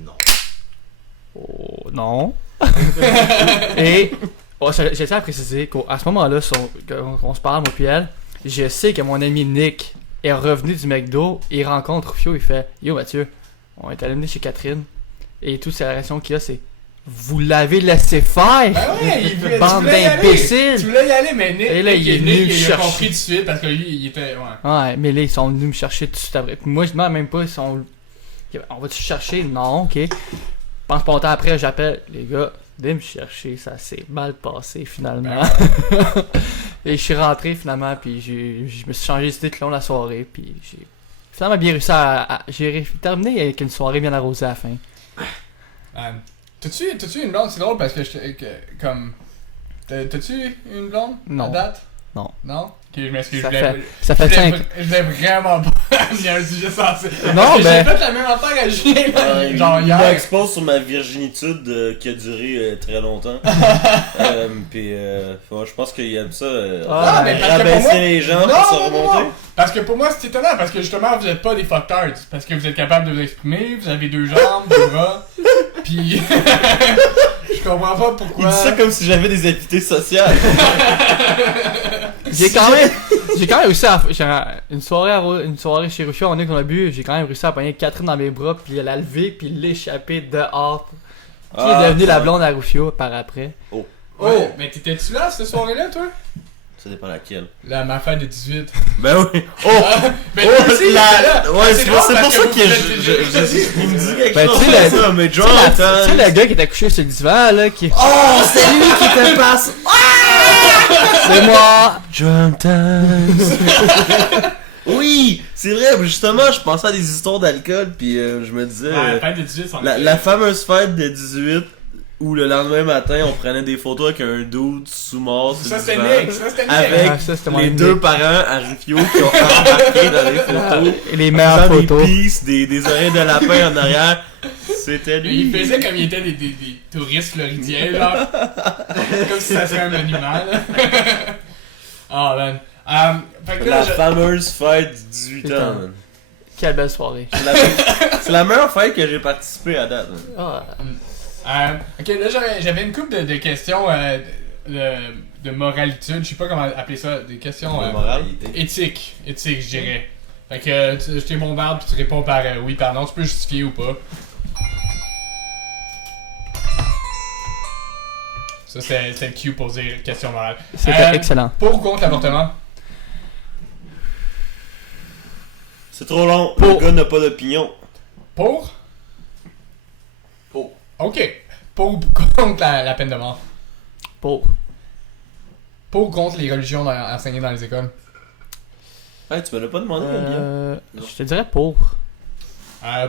Non. Oh non. Et j'ai tiens à préciser qu'à ce moment-là, qu'on se parle, moi puis elle, je sais que mon ami Nick est revenu du McDo, il rencontre Rufio, il fait « Yo Mathieu, on est allé chez Catherine. » Et toute sa réaction qu'il a, c'est « Vous l'avez laissé faire! Ben ouais, Bande tu voulais y aller. d'imbéciles! Tu voulais y aller, mais Nick, Et là, il est venu me il a chercher. compris tout de suite parce que lui, il était... Ouais. Ouais, mais là, ils sont venus me chercher tout de suite après. Puis moi, je demande même pas, ils sont. On va-tu chercher? Non, ok. Pense pas longtemps après, j'appelle les gars, venez me chercher, ça s'est mal passé finalement. Et je suis rentré finalement, puis je me suis changé d'idée tout le long de la soirée, puis j'ai finalement bien réussi j'ai terminé avec une soirée bien arrosée à la fin. T'as-tu une blonde? C'est drôle parce que comme... T'as-tu une blonde? Non. À date? Non. Non? Ok, je m'excuse. Ça fait 5. Je voulais vraiment pas amener un sujet sensé. Non, J'ai ben. fait la même affaire à Julien, genre Il hier. m'expose sur ma virginitude qui a duré très longtemps. Puis je pense qu'il aime ça. Ah, mais parce que pour rabaisser moi- les gens Non, pour se non, non, remonter. non. Parce que pour moi, c'est étonnant, parce que justement, vous êtes pas des fucktards. Parce que vous êtes capable de vous exprimer, vous avez 2 jambes, 2 bras. Pis. Je comprends pas Il pourquoi. dit ça comme si j'avais des activités sociales. J'ai quand même réussi à une soirée chez Rufio, on est qu'on a bu, j'ai quand même réussi à pogner Catherine dans mes bras, puis la lever, puis l'échapper dehors. Qui est devenue la blonde à Rufio par après. Oh, Oh. mais t'étais-tu là cette soirée-là, toi? Ça dépend laquelle. Ma fête de 18. Ben oui. Oh! Mais toi aussi, là, Ouais, c'est pour drôle ça parce que vous faites- il me dit quelque Ben, chose. tu sais, ça, mais Tu sais, le gars qui était couché sur le divan, là, qui. Oh, c'est lui qui te passe. C'est moi! Drum time. Oui, c'est vrai. Justement, je pensais à des histoires d'alcool, puis je me disais Ouais, la fête de 18, c'est la fameuse fête de 18. Ou le lendemain matin, on prenait des photos avec un dude sous-mort sur Ça le c'était divan, Nick, ça c'était Nick. avec Ah, ça, c'était mon les ami deux Nick. parents à Rifio qui ont embarqué dans les photos. Et les En meilleures faisant photos. des pisses, des oreilles de lapin en arrière. C'était lui. Il faisait comme il était des touristes floridiens, genre. Comme si ça serait un monument, là. Ah, man. Fait que là, La fameuse fête du 18 ans, man. Quelle belle soirée. C'est la meilleure fête que j'ai participé à date, man. Ah, ok, là j'avais une couple de questions de moralitude, je sais pas comment appeler ça, des questions De morale. éthiques, je dirais. Fait que je t'ai bombarde puis tu réponds par oui, par non, tu peux justifier ou pas. Ça c'était le cue pour dire question morale. c'était excellent. Pour ou contre l'avortement? C'est trop long, Pour. le gars n'a pas d'opinion. Pour? Pour. Ok. Pour ou contre la peine de mort? Pour. Pour ou contre les religions enseignées dans les écoles? Hey, tu me l'as pas demandé, Guillaume? Je te dirais pour.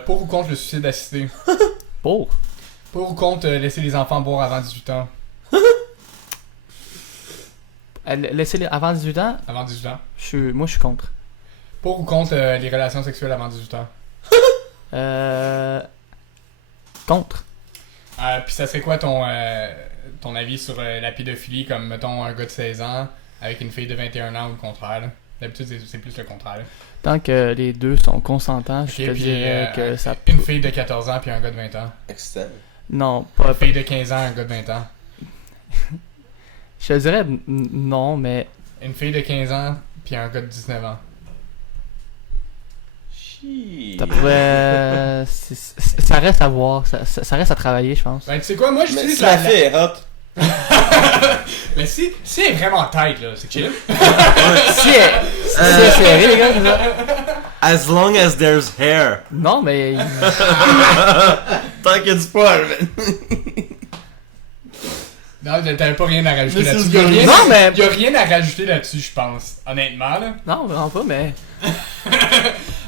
Pour ou contre le suicide assisté? Pour. Pour ou contre laisser les enfants boire avant 18 ans? Laissez-les avant 18 ans, Avant 18 ans. moi je suis contre. Pour ou contre les relations sexuelles avant 18 ans? Contre. Puis ça serait quoi ton avis sur la pédophilie, comme mettons un gars de 16 ans avec une fille de 21 ans ou le contraire? Là? D'habitude c'est plus le contraire. Là. Tant que les deux sont consentants, Ok, je te puis, dirais que ça. Une fille de 14 ans puis un gars de 20 ans. Externe. Non, pas. Une fille de 15 ans, un gars de 20 ans. Je te dirais non, mais. Une fille de 15 ans puis un gars de 19 ans. Chiii. Ça pourrait. Ça reste à voir, ça reste à travailler, je pense. Ben tu sais quoi, moi Mais j'utilise si la fille est hot. Mais si elle est vraiment tight là, c'est chill. Si elle est serrée, les gars, c'est ça? As long as there's hair. Non, mais. Tant qu'il y a du poil, man. Non, t'avais pas rien à rajouter This là-dessus. is Y'a good. rien, Non, mais- y a rien à rajouter là-dessus, je pense. Honnêtement, là. Non, vraiment pas, mais.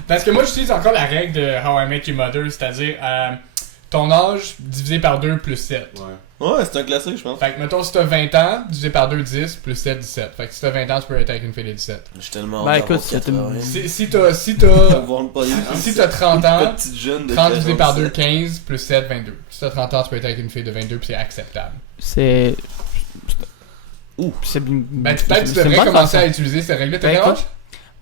Parce que moi, j'utilise encore la règle de How I Met Your Mother, c'est-à-dire ton âge divisé par 2 plus 7. Ouais. Ouais, c'est un classique, je pense. Fait que, mettons, si t'as 20 ans, divisé par 2, 10, plus 7, 17. Fait que si t'as 20 ans, tu peux être avec une fille de 17. Je suis tellement Ben, hâte écoute, d'avoir c'est 80. une- Si t'as Voir une poignée de si t'as 30 ans, petite jeune de 30 divisé par 2, 47. 15, plus 7, 22. Si t'as 30 ans, tu peux être avec une fille de 22, puis c'est acceptable. C'est. Ouh, c'est. Ben, peut-être que tu c'est une devrais bonne commencer façon. à utiliser cette règle-là. T'as Ben, quel écoute. âge?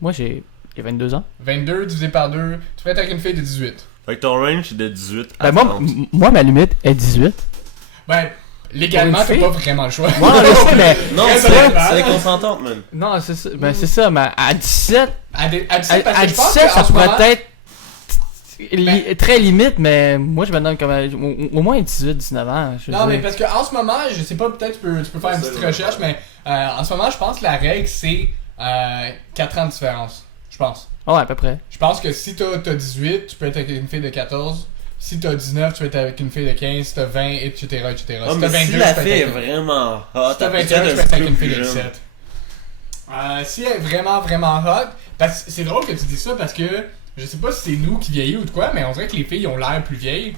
Moi, j'ai 22 ans. 22 divisé par 2, tu peux être avec une fille de 18. Fait que ton range c'est de 18 à Ben, moi, 30. moi, ma limite est 18. Ben, légalement, Pour t'as une pas fille? vraiment le choix. Ouais, je sais, mais. Non, Très c'est honnêtement. c'est consentante, man. Non, c'est ça. Ben, c'est ça, mais à 17. À 17, parce À que je pense 17, qu'en ça ce moment... pourrait être. Ben- Très limite, mais moi, je me donne comme. Au moins 18, 19 ans. Je veux Non, mais dire. parce qu'en ce moment, je sais pas, peut-être tu peux faire une petite recherche, mais en ce moment, je pense que la règle, c'est 4 ans de différence. Je pense. Ouais, à peu près. Je pense que si t'as 18, tu peux être avec une fille de 14. Si t'as 19, tu peux être avec une fille de 15. Si t'as 20, etc., etc. Ah, Si mais t'as 22, si tu la peux fille est être avec... vraiment hot, Si t'as après 21, ça, tu peux elle être est avec une fille de plus jeune. 17. Si elle est vraiment, vraiment hot, parce que c'est drôle que tu dis ça parce que je sais pas si c'est nous qui vieillis ou de quoi, mais on dirait que les filles ont l'air plus vieilles.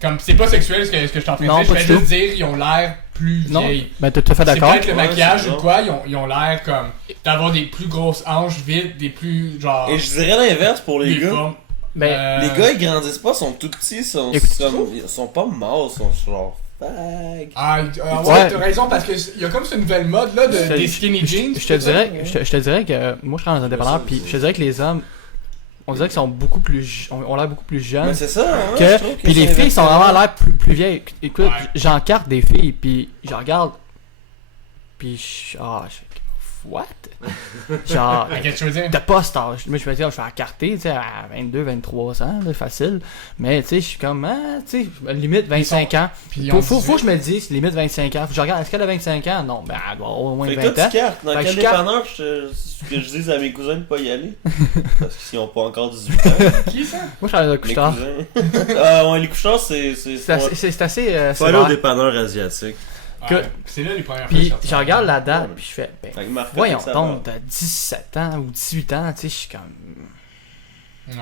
Comme, c'est pas sexuel ce que je suis en train de Non, dire, je pas vais du juste tout. dire ils ont l'air plus Non. vieilles. Ben, t'es tout à fait C'est d'accord. peut-être le Ouais, maquillage c'est ou bon. quoi, ils ont l'air comme d'avoir des plus grosses hanches vides, des plus genre. Et je dirais l'inverse pour les des gars. formes. Ben, Les gars, ils grandissent pas, sont tout petits, Écoute, ils sont pas morts, ils sont genre fag. Ouais, Ouais. t'as raison parce que y a comme cette nouvelle mode là Je- des skinny jeans. je te dirais que moi je travaille dans un dépanneur, puis je te dirais que les hommes, on dirait qu'ils sont beaucoup plus, ont l'air beaucoup plus jeunes. Mais c'est ça, hein, je Que, trouve que puis les c'est filles sont inversement. vraiment l'air plus vieilles. Écoute, Ouais. j'encarte des filles, puis je regarde, puis what? Genre, Qu'est-ce que tu veux dire? t'as pas cet âge. Moi, je me dis, je suis encarté, tu sais, à 22, 23 ans, là, facile. Mais, tu sais, je suis comme, tu sais, limite 25 ans. Puis ils ont Faut 18. que je me dise, limite 25 ans. Faut que je regarde, est-ce qu'elle a 25 ans? Non, ben, elle doit avoir au moins Fait que 20 toi, ans. tu cartes. Dans Fait que quel je carte. dépanneur que je dise à mes cousins de pas y aller? Parce qu'ils ont pas encore 18 ans. Qui ça? Moi, je suis allé au Les couche-tard. cousins. Ah ouais, les couchards, c'est. C'est assez. Faut aller au dépanneur asiatique. Ouais, c'est là les premières Puis, fois que je regarde la date, Ouais. puis je fais, ben, Fait que Marc, voyons ça donc, t'as 17 ans ou 18 ans, tu sais, je suis comme. Ouais.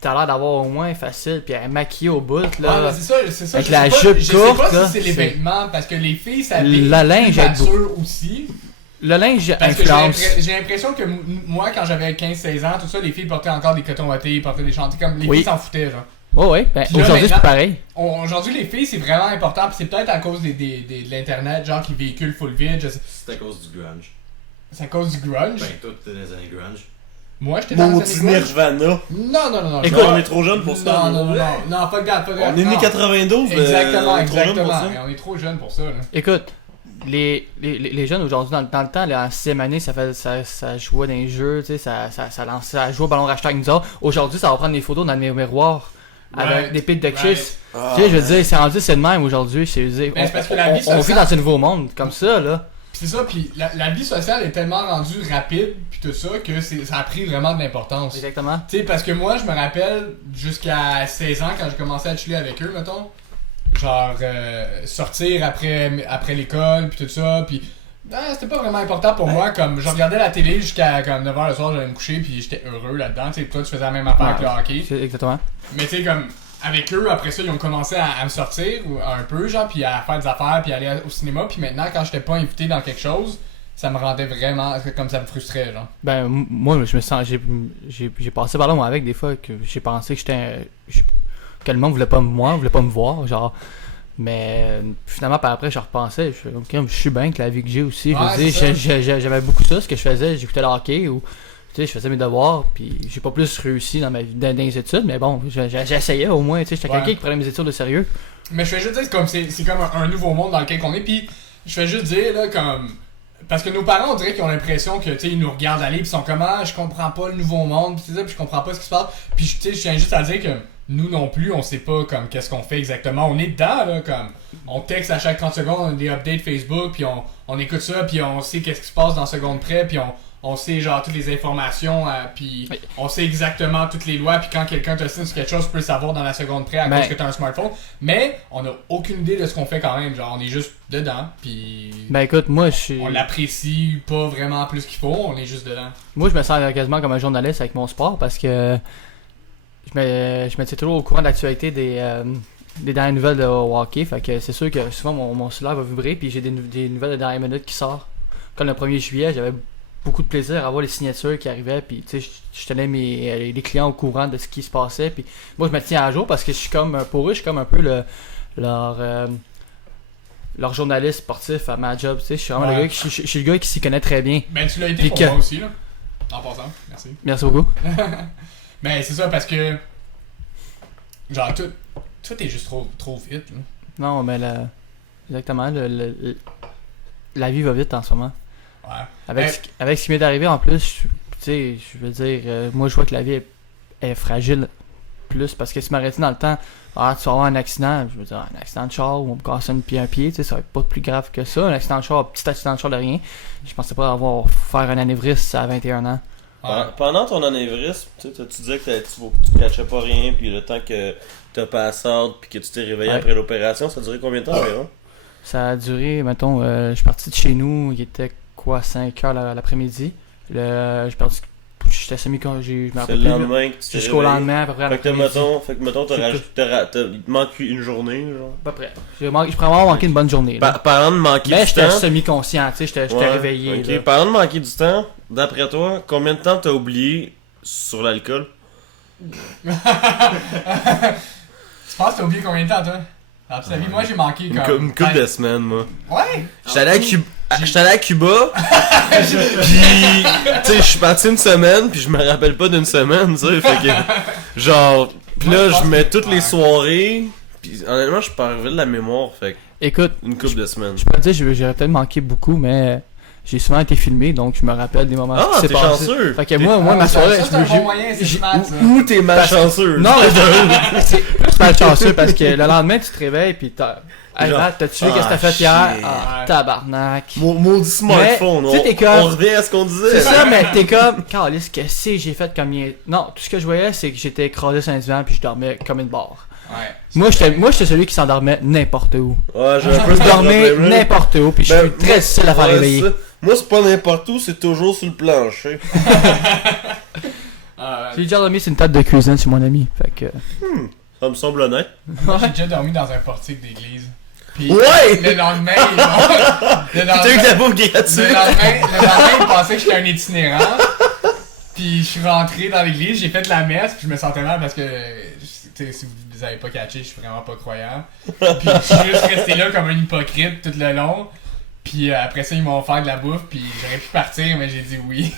T'as l'air d'avoir au moins facile, puis elle est maquillée au bout, Ouais, là. mais c'est ça. Avec je la sais pas- jupe je sais courte, pas là, si c'est les c'est- vêtements, parce que les filles s'habillent Le linge plus aide beaucoup. mature aussi. Le linge Parce que influence. j'ai l'impression que moi, quand j'avais 15-16 ans, tout ça, les filles portaient encore des cotons wattés, portaient des chantiers comme les Oui. filles s'en foutaient, genre. Oh, ouais, ben, Puis là, aujourd'hui, c'est maintenant- pareil. Aujourd'hui, les filles, c'est vraiment important, puis c'est peut-être à cause de l'internet, genre qui véhicule full vide, je sais. C'est à cause du grunge. C'est à cause du grunge. Ben, toi, t'es dans les années grunge. Moi, j'étais dans les Maudit années grunge. Nirvana. Non. Écoute, on est trop jeune pour ça. Non, fuck that. On est né 92, Exactement, on est trop jeune pour exactement. ça. Et on est trop jeune pour ça, là. Écoute, les jeunes aujourd'hui, dans le temps, là, en 6e année, ça jouait dans les jeux, tu sais, ça jouait au ballon racheté avec nous autres. Aujourd'hui, ça va prendre des photos dans les miroirs avec Right, des piles de kiss. Ah, Tu sais, je veux dire, c'est le même aujourd'hui. C'est Mais c'est parce que la vie on vit sociale- dans un nouveau monde, comme ça, là. Pis c'est ça, pis la vie sociale est tellement rendue rapide, pis tout ça, que ça a pris vraiment de l'importance. Exactement. Tu sais, parce que moi, je me rappelle, jusqu'à 16 ans, quand j'ai commencé à chiller avec eux, mettons, genre, sortir après l'école, puis tout ça, puis c'était pas vraiment important pour moi, comme, je regardais la télé jusqu'à comme 9h le soir, j'allais me coucher, puis j'étais heureux là-dedans, tu sais, toi, tu faisais la même affaire avec le hockey. C'est exactement. Mais tu sais, comme, avec eux, après ça, ils ont commencé à me sortir, un peu, genre, puis à faire des affaires, puis aller au cinéma, puis maintenant, quand j'étais pas invité dans quelque chose, ça me rendait vraiment, comme ça me frustrait, genre. Ben, moi, je me sens. J'ai passé par là, moi, avec des fois, que j'ai pensé que que le monde voulait pas me voir, genre. Mais finalement, par après, je repensais. Je suis bien avec la vie que j'ai aussi. Ouais, Je veux c'est dire, j'aimais beaucoup ça, ce que je faisais. J'écoutais le hockey ou. Tu sais, je faisais mes devoirs, puis j'ai pas plus réussi dans ma vie, dans les études, mais bon, j'essayais au moins, tu sais, j'étais Ouais. quelqu'un qui prenait mes études de sérieux. Mais je fais juste dire, c'est comme un nouveau monde dans lequel on est, puis je fais juste dire, là, comme... Parce que nos parents, on dirait qu'ils ont l'impression que, tu sais, ils nous regardent aller, puis ils sont comme, ah, je comprends pas le nouveau monde, puis je comprends pas ce qui se passe. Puis, tu sais, je tiens juste à dire que nous non plus, on sait pas, comme, qu'est-ce qu'on fait exactement. On est dedans, là, comme, on texte à chaque 30 secondes, on a des updates Facebook, puis on écoute ça, puis on sait qu'est-ce qui se passe dans seconde près, puis on sait, genre, toutes les informations, puis Oui. on sait exactement toutes les lois, puis quand quelqu'un te signe sur quelque chose, tu peux le savoir dans la seconde près à Ben- cause que t'as un smartphone. Mais on a aucune idée de ce qu'on fait quand même, genre, on est juste dedans, puis Ben écoute, moi, je suis. on l'apprécie pas vraiment plus qu'il faut, on est juste dedans. Moi, je me sens quasiment comme un journaliste avec mon sport parce que je me tiens toujours au courant de l'actualité des dernières nouvelles de hockey. Fait que c'est sûr que souvent mon cellulaire va vibrer puis j'ai des nouvelles de dernière minute qui sortent. Comme le 1er juillet, j'avais beaucoup de plaisir à voir les signatures qui arrivaient puis tu sais, je tenais les clients au courant de ce qui se passait. Puis moi, je me tiens à jour parce que je suis comme, pour eux, je suis comme un peu leur journaliste sportif à ma job. Tu sais, je suis vraiment Ouais. le gars je suis le gars qui s'y connaît très bien. Ben tu l'as été Puis pour que- moi aussi, là. En passant, merci. Merci beaucoup. Ben c'est ça parce que. Genre, tout est juste trop vite, là. Non, mais exactement, la vie va vite en ce moment. Ouais. Avec ce qui m'est arrivé en plus, tu sais, je veux dire, moi je vois que la vie est fragile plus parce que si m'arrêtais dans le temps, tu vas avoir un accident, je veux dire, un accident de char ou on me casse un pied, tu sais, ça va être pas plus grave que ça. Un accident de char, un petit accident de char de rien. Je pensais pas faire un anévrisme à 21 ans. Ouais. Pendant ton anévrisme, tu disais que tu catchais pas rien, puis le temps que t'as passé out, puis que tu t'es réveillé Ouais. après l'opération, ça a duré combien de temps environ? Ça a duré, mettons, je suis parti de chez nous, il était quoi, 5h l'après-midi. J'étais je me C'est rappelle le plus, lendemain que tu t'es jusqu'au réveillé. lendemain, à peu près à Fait que l'après-midi. mettons, il te manque une journée, genre. À peu près. Je pourrais avoir manqué une bonne journée. là. Parlant de manquer Mais du j'étais temps. semi-conscient, tu sais, j'étais Ouais, réveillé. ok. là. Parlant de manquer du temps, d'après toi, combien de temps t'as oublié sur l'alcool? Tu penses que t'as oublié combien de temps, toi? Dans toute ta vie, moi j'ai manqué comme. Une couple de semaines, moi. Ouais! J'étais allé à Cuba, puis tu sais, je suis parti une semaine, puis je me rappelle pas d'une semaine, tu sais, fait que genre, puis Moi, là je pense je mets que- toutes les ouais. soirées, puis honnêtement je suis pas arrivé de la mémoire, fait que Écoute, une couple de semaines. je peux te dire, j'aurais peut-être manqué beaucoup, mais j'ai souvent été filmé, donc je me rappelle des moments Ah, qui s'est t'es passé. chanceux! Fait que moi ma ça, soirée, ça, c'est un bon moyen, c'est smart, ça. Ou t'es malchanceux! Non, mais c'est plus malchanceux parce que le lendemain, tu te réveilles pis t'as. Hey, Genre, Matt, t'as-tu vu qu'est-ce que t'as fait shit. hier? Ah, Ouais. tabarnak. Maudit smartphone, Mais, tu sais, t'es comme- on revient à ce qu'on disait! C'est ça, mais t'es comme. Calice, qu'est-ce que j'ai fait comme. Non, tout ce que je voyais, c'est que j'étais écrasé sur un divan puis je dormais comme une barre. Ouais. Moi, j'étais celui qui s'endormait n'importe où. Ouais, j'ai un peu Je ce dormais problème-là. n'importe où puis je Ben, suis très moi- difficile à faire ouais, réveiller. ça. Moi, c'est pas n'importe où, c'est toujours sur le plancher. Ah J'ai déjà dormi sur une table de cuisine chez mon ami. Fait que. Ça me semble honnête. Moi, j'ai déjà dormi dans un portique d'église. Puis Ouais! le lendemain, le T'as eu de la bouffe gratuite! le lendemain, il pensait que j'étais un itinérant. Puis je suis rentré dans l'église, j'ai fait la messe, puis je me sentais mal parce que, tu sais, si vous avez pas catché, je suis vraiment pas croyant. Puis je suis juste resté là comme un hypocrite tout le long. Puis après ça, ils m'ont offert de la bouffe, puis j'aurais pu partir, mais j'ai dit oui.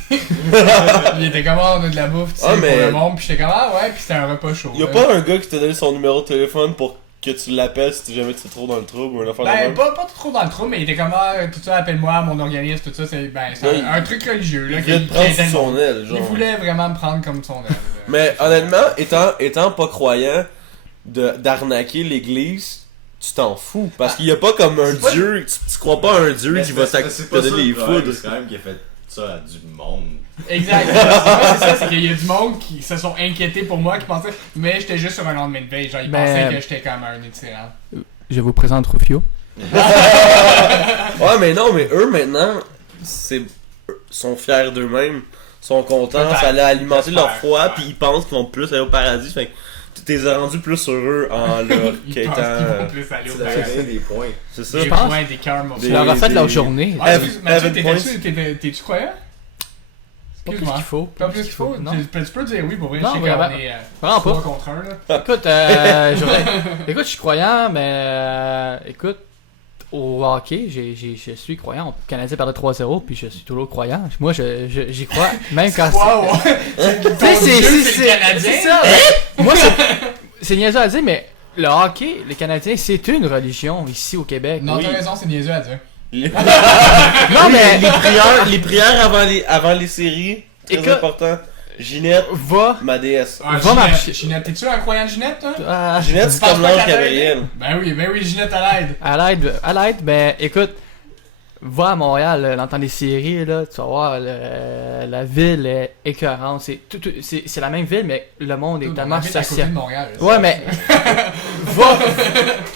Il était comme, on a de la bouffe, tu sais, mais- pour le monde. Puis j'étais comme, ah ouais, puis c'était un repas chaud. Y'a là. pas un gars qui t'a donné son numéro de téléphone pour que tu l'appelles si jamais tu es trop dans le trouble ou une affaire de Ben, même? pas trop dans le trou, mais il était comme, ah, tout ça, appelle-moi, mon organisme, tout ça, c'est Ouais, un truc religieux, là. Il voulait te prendre sous son aile, genre. Il voulait vraiment me prendre comme son aile. là. Mais honnêtement, étant pas croyant d'arnaquer l'église, tu t'en fous. Parce qu'il y a pas comme un C'est pas- dieu, tu crois pas à un dieu qui va te donner des foudres. C'est quand même qui a fait ça à du monde. Exact. C'est ça, c'est qu'il y a du monde qui se sont inquiétés pour moi, qui pensaient, mais j'étais juste sur un lendemain de veille, genre, ils Mais- pensaient que j'étais comme un itinérant. Je vous présente Rufio. Ouais, mais non, mais eux maintenant, sont fiers d'eux-mêmes, sont contents, Peut-être. ça allait alimenter leur J'espère. foi, puis ils pensent qu'ils vont plus aller au paradis. Fait que tu t'es rendu plus heureux en leur Ils pensent qu'ils vont quêtant. plus aller au C'est la paradis. bien des points. C'est ça. Des Je pense. points, des cœurs, mon Des- Tu frère. leur as fait des- leur journée. Ah, Evan- excuse, Mathieu, Evan Points. t'es-tu croyant? Pas plus Excuse-moi. qu'il faut. Pas plus qu'il faut? Non. Tu peux dire oui pour vrai, Non, je sais vraiment. qu'on est Vraiment 3 pas. contre 1 là. Écoute, écoute, je suis croyant, mais écoute, au hockey, je suis croyant. Le Canadien perdait 3-0, puis je suis toujours croyant. Moi, j'y crois, même quand Wow, ouais. Tu sais, c'est le Canadien. c'est ça. Moi, c'est niaiseux à dire, mais le hockey, les Canadiens, c'est une religion ici au Québec. Non, Oui. t'as raison, c'est niaiseux à dire. Non, mais Les prières avant les séries, très Écoute- important. Ginette, va. ma déesse. Ah, Va marcher. Ginette, t'es-tu un croyant de Ginette, toi? Ginette, c'est penses comme pas l'ange qu'elle Gabriel. Ben oui, Ginette à l'aide. À l'aide, ben écoute, va à Montréal, dans les séries, là, tu vas voir, la ville est écœurante. C'est la même ville, mais le monde est On tellement habite à côté social. de Montréal. là, Ouais, ça. mais va.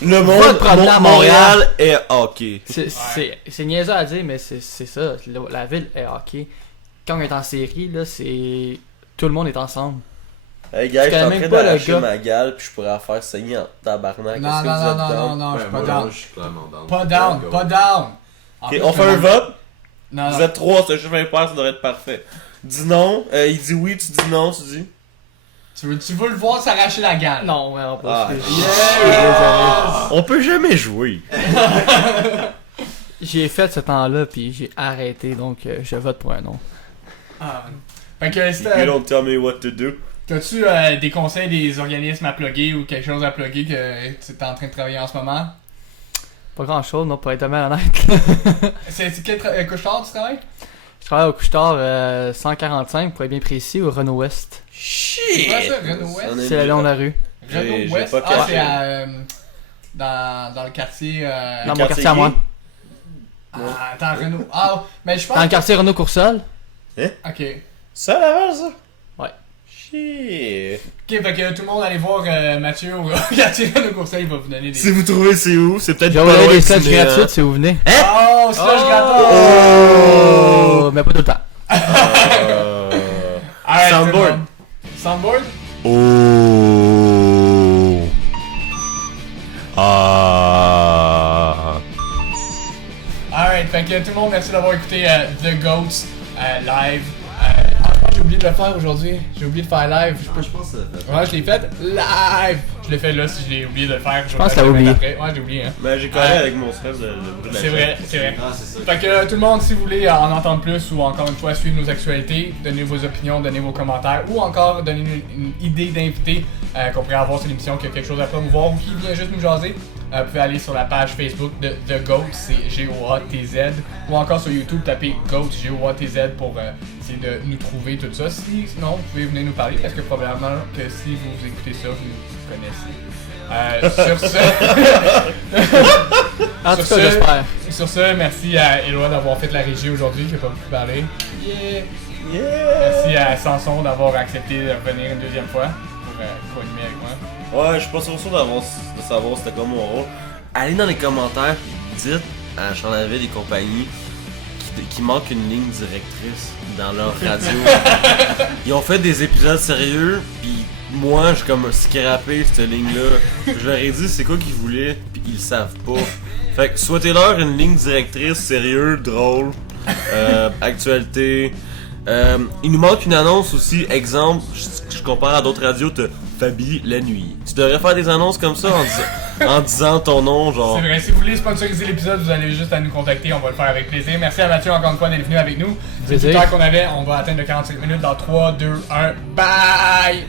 Le Va monde, te promener à Montréal est hockey. C'est niaiseux à dire, mais c'est ça. La ville est hockey. Quand on est en série, là, c'est. Tout le monde est ensemble. Hey gars, je suis en même train pas le d'arracher gars. ma gale puis je pourrais la faire saigner en tabarnak. Non, Est-ce que non, vous non, êtes non, down? non, non, je suis pas moi, down. je suis clairement down. Pas down, Go. pas down. En Ok, plus, on fait un vote. Non, Vous non. êtes 3, ce chiffre impair, ça devrait être parfait. Dis non, il dit oui, tu dis non, tu dis. Tu veux le voir s'arracher la gale? Non, ouais, on peut. Ah, Yeah! On peut jamais jouer. J'ai fait ce temps-là, puis j'ai arrêté, donc je vote pour un non. Ah. Fait que You don't tell me what to do. t'as-tu des conseils des organismes à plugger ou quelque chose à plugger que tu es en train de travailler en ce moment? Pas grand-chose, non, pour être bien honnête. C'est quel couche-tard tu travailles? Je travaille au couche-tard 145, pour être bien précis, au Renault West. Shit! C'est quoi ça, Renault West? On est C'est le long de la rue. J'ai Renault West? pas Ah, caché. c'est à, dans le quartier... Dans mon quartier quartier à moi. gay? Ah, attends, Renault... Ah, mais je pense... Dans le quartier Renault Coursol. Ok. Ça, Laval, ça? Ouais. Shit! Ok, fait que tout le monde allez voir Mathieu au quartier Renault Courcelles, il va vous donner des... Si vous trouvez c'est où, c'est peut-être J'ai pas envoyé loin des du slugs cinéma. gratuites si vous venez. Oh, slush gratos! Oh! Mais pas tout le temps. Alright, Soundboard. c'est bon. Soundboard? Oh. Ah. Alright, fait que tout le monde, merci d'avoir écouté The Goats live. J'ai oublié de le faire aujourd'hui. J'ai oublié de faire live. Je pense que ça fait. Ouais, je l'ai fait live! Je l'ai fait là si j'ai oublié de le faire. Je pense que vais t'as le faire oublié. après. Ouais, j'ai oublié, hein. Ben, j'ai collé avec mon stress de bruit de la C'est vrai, c'est vrai. Ah, c'est ça. Fait que tout le monde, si vous voulez en entendre plus ou encore une fois suivre nos actualités, donnez vos opinions, donnez vos commentaires ou encore donnez une idée d'invité qu'on pourrait avoir sur l'émission qui a quelque chose à promouvoir ou qui vient juste nous jaser. Vous pouvez aller sur la page Facebook de The Goat, c'est G-O-A-T-Z, ou encore sur YouTube, tapez Goat, G-O-A-T-Z pour essayer de nous trouver tout ça. Sinon, vous pouvez venir nous parler parce que probablement que si vous écoutez ça, vous nous connaissez. Sur ce, En tout Sur cas, ce- j'espère. sur ce, merci à Éloi d'avoir fait la régie aujourd'hui, qui n'a pas pu parler. Yeah. Yeah. Merci à Samson d'avoir accepté de revenir une deuxième fois pour co-animer avec moi. Ouais, je suis pas sûr de savoir c'était quoi mon rôle. Allez dans les commentaires, dites à Chandavel et compagnie qu'il manque une ligne directrice dans leur radio. Ils ont fait des épisodes sérieux, pis moi, j'ai comme scrappé cette ligne-là. Je leur ai dit c'est quoi qu'ils voulaient, pis ils le savent pas. Fait que souhaitez-leur une ligne directrice sérieuse, drôle, actualité. Il nous manque une annonce aussi, exemple, je compare à d'autres radios, t'as Fabi la nuit. Tu devrais faire des annonces comme ça en disant ton nom, genre. C'est vrai, si vous voulez sponsoriser l'épisode, vous allez juste à nous contacter, on va le faire avec plaisir. Merci à Mathieu encore une fois d'être venu avec nous. C'est tout le temps qu'on avait, on va atteindre le 45 minutes dans 3, 2, 1, bye!